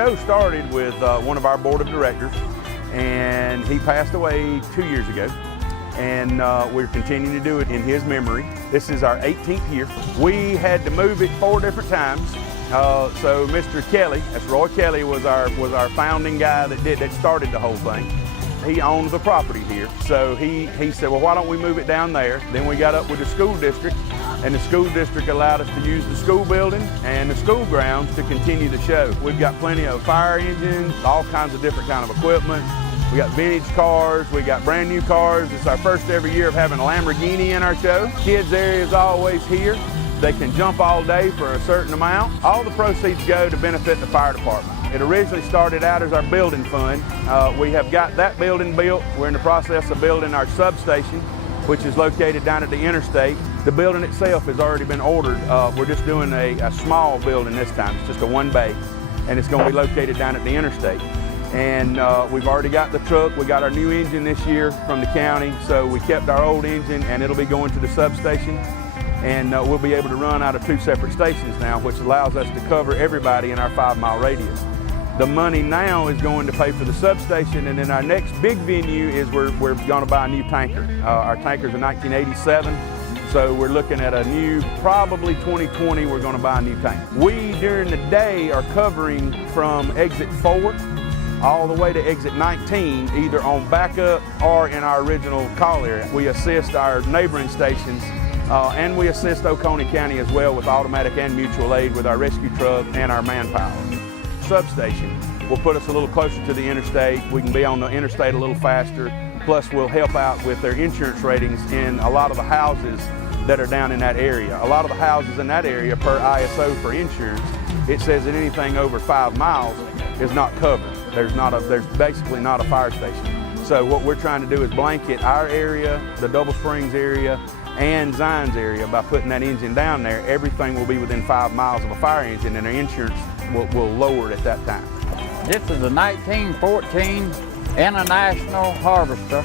show started with one of our board of directors, and he passed away 2 years ago. And we're continuing to do it in his memory. This is our 18th year. We had to move it 4 different times. So Mr. Kelly, that's Roy Kelly, was our founding guy that started the whole thing. He owns the property here. So he said, well, why don't we move it down there? Then we got up with the school district, and the school district allowed us to use the school building and the school grounds to continue the show. We've got plenty of fire engines, all kinds of different kind of equipment. We got vintage cars, we got brand new cars. It's our first every year of having a Lamborghini in our show. Kids area is always here. They can jump all day for a certain amount. All the proceeds go to benefit the fire department. It originally started out as our building fund. We have got that building built. We're in the process of building our substation, which is located down at the interstate. The building itself has already been ordered. We're just doing a small building this time. It's just a 1 bay, and it's going to be located down at the interstate. And we've already got the truck. We got our new engine this year from the county, so we kept our old engine, and it'll be going to the substation. And we'll be able to run out of 2 separate stations now, which allows us to cover everybody in our 5-mile radius. The money now is going to pay for the substation, and then our next big venue is we're going to buy a new tanker. Our tanker's a 1987, so we're looking at a new, probably 2020, we're going to buy a new tank. We, during the day, are covering from exit 4 all the way to exit 19, either on backup or in our original call area. We assist our neighboring stations, and we assist Oconee County as well with automatic and mutual aid with our rescue truck and our manpower. Substation will put us a little closer to the interstate. We can be on the interstate a little faster, plus we'll help out with their insurance ratings in a lot of the houses that are down in that area. A lot of the houses in that area, per ISO for insurance, it says that anything over 5 miles is not covered. There's basically not a fire station. So what we're trying to do is blanket our area, the Double Springs area, and Zion's area by putting that engine down there. Everything will be within 5 miles of a fire engine, and their insurance will lower it at that time. This is a 1914 International Harvester.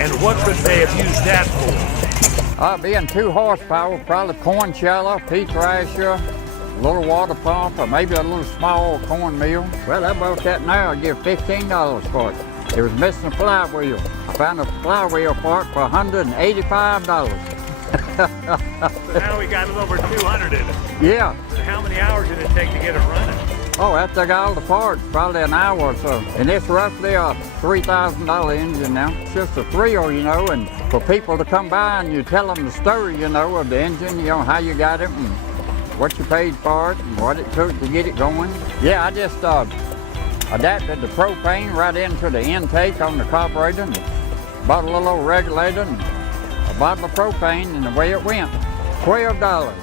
And what could they have used that for? Being 2 horsepower, probably corn sheller, pea thrasher, a little water pump, or maybe a little small corn mill. Well, I bought that now. I'd give $15 for it. It was missing a flywheel. I found a flywheel part for $185. So now we got a little over 200 in it. Yeah. So how many hours did it take to get it running? Oh, after I got all the parts, probably an hour or so. And it's roughly a $3,000 engine now. It's just a thrill, you know, and for people to come by and you tell them the story, you know, of the engine, you know, how you got it and what you paid for it and what it took to get it going. Yeah, I just adapted the propane right into the intake on the carburetor and bought a little old regulator and a bottle of propane, and away it went. $12.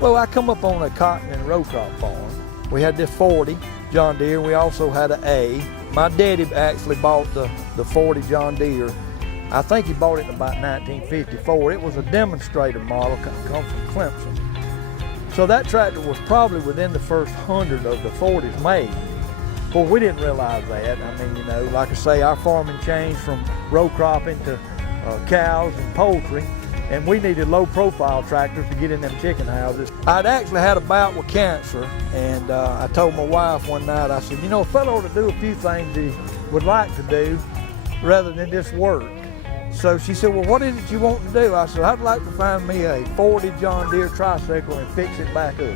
Well, I come up on a cotton and row crop farm. We had this 40 John Deere. We also had an A. My daddy actually bought the 40 John Deere. I think he bought it in about 1954. It was a demonstrator model, come from Clemson. So that tractor was probably within the first 100 of the 40s made. Well, we didn't realize that. I mean, you know, like I say, our farming changed from row cropping to cows and poultry, and we needed low-profile tractors to get in them chicken houses. I'd actually had a bout with cancer, and I told my wife one night, I said, you know, a fellow ought to do a few things he would like to do rather than just work. So she said, well, what is it you want to do? I said, I'd like to find me a 40 John Deere tricycle and fix it back up.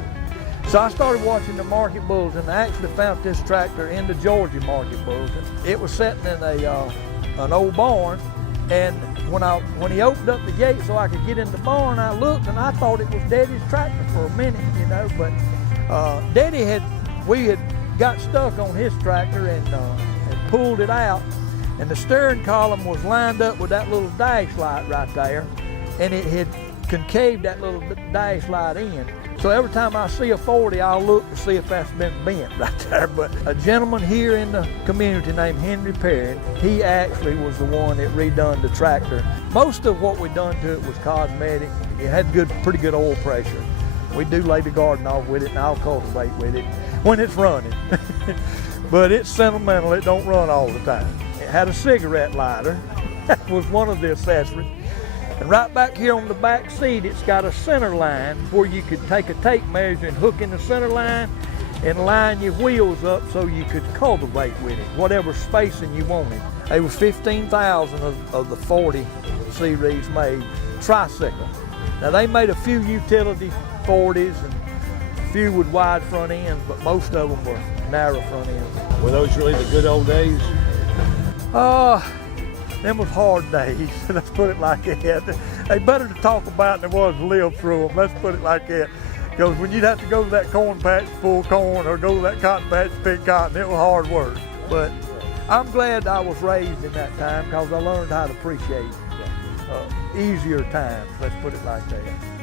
So I started watching the market bulletin, and I actually found this tractor in the Georgia market bulletin. It was sitting in an old barn, and when he opened up the gate so I could get in the barn, I looked and I thought it was Daddy's tractor for a minute, you know, but we had got stuck on his tractor and pulled it out, and the steering column was lined up with that little dash light right there, and it had concaved that little dash light in. So every time I see a 40, I'll look to see if that's been bent right there. But a gentleman here in the community named Henry Perry, he actually was the one that redone the tractor. Most of what we done to it was cosmetic. It had pretty good oil pressure. We do lay the garden off with it, and I'll cultivate with it when it's running. But it's sentimental, it don't run all the time. It had a cigarette lighter. That was one of the accessories. And right back here on the back seat, it's got a center line where you could take a tape measure and hook in the center line, and line your wheels up so you could cultivate with it, whatever spacing you wanted. There was 15,000 of the 40 series made tricycle. Now they made a few utility 40s and a few with wide front ends, but most of them were narrow front ends. Were those really the good old days? Them was hard days, let's put it like that. They better to talk about than it was to live through them, let's put it like that. Because when you'd have to go to that corn patch to pull corn or go to that cotton patch to pick cotton, it was hard work. But I'm glad I was raised in that time because I learned how to appreciate easier times, let's put it like that.